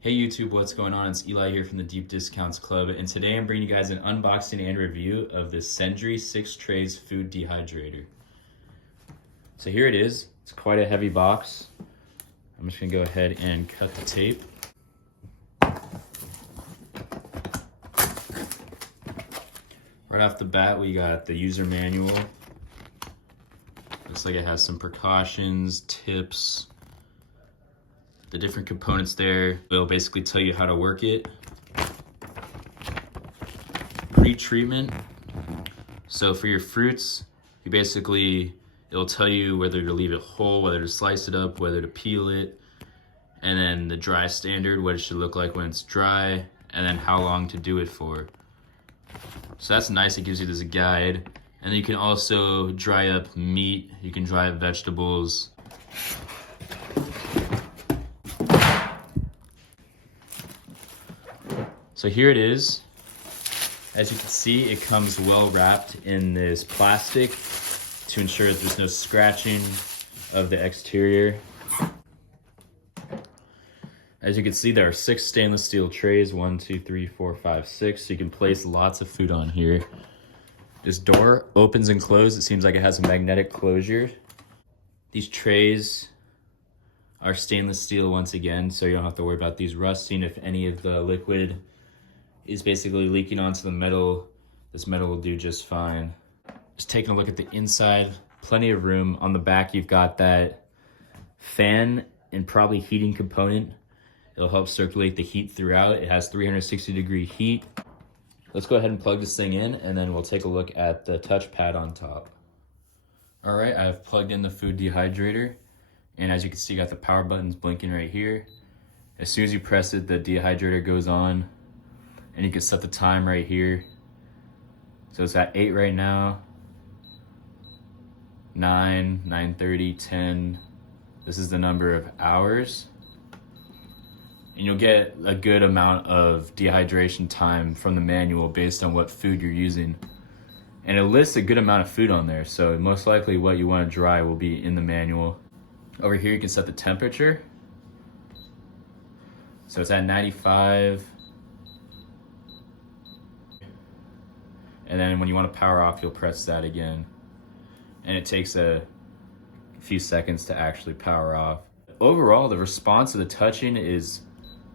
Hey YouTube, what's going on? It's Eli here from the Deep Discounts Club, and today I'm bringing you guys an unboxing and review of the Sendry 6 trays food dehydrator. So here it is. It's quite a heavy box. I'm just gonna go ahead and cut the tape. Right off the bat, we got the user manual. Looks like it has some precautions, tips, the different components there. It'll basically tell you how to work it. Pre-treatment. So for your fruits, it'll tell you whether to leave it whole, whether to slice it up, whether to peel it, and then the dry standard, what it should look like when it's dry, and then how long to do it for. So that's nice, it gives you this guide. And then you can also dry up meat, you can dry up vegetables. So here it is. As you can see, it comes well wrapped in this plastic to ensure that there's no scratching of the exterior. As you can see, there are 6 stainless steel trays, 1, 2, 3, 4, 5, 6. So you can place lots of food on here. This door opens and closes. It seems like it has a magnetic closure. These trays are stainless steel once again, so you don't have to worry about these rusting. If any of the liquid is basically leaking onto the metal, this metal will do just fine. Just taking a look at the inside, plenty of room. On the back, you've got that fan and probably heating component. It'll help circulate the heat throughout. It has 360-degree heat. Let's go ahead and plug this thing in, and then we'll take a look at the touchpad on top. All right, I've plugged in the food dehydrator, and as you can see, you got the power buttons blinking right here. As soon as you press it, the dehydrator goes on, and you can set the time right here. So it's at 8 right now, 9, 9:30, 10. This is the number of hours. And you'll get a good amount of dehydration time from the manual based on what food you're using. And it lists a good amount of food on there, so most likely what you want to dry will be in the manual. Over here you can set the temperature. So it's at 95. And then when you want to power off, you'll press that again. And it takes a few seconds to actually power off. Overall, the response to the touching is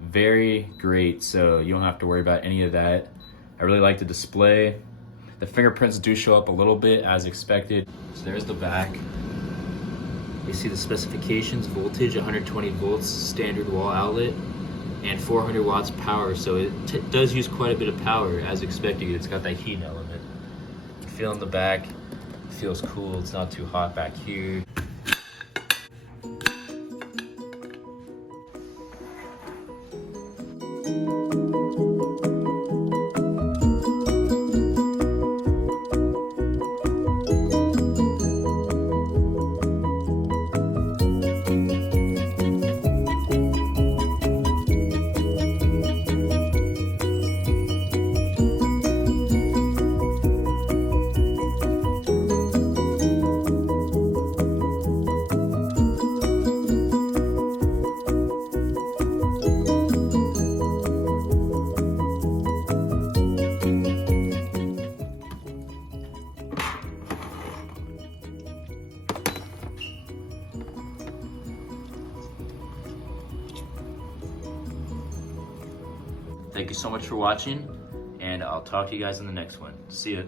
very great, so you don't have to worry about any of that. I really like the display. The fingerprints do show up a little bit as expected. So there's the back. You see the specifications: voltage 120 volts, standard wall outlet, and 400 watts power. So it does use quite a bit of power as expected. It's got that heat element. You feel in the back, it feels cool. It's not too hot back here. Thank you so much for watching, and I'll talk to you guys in the next one. See ya.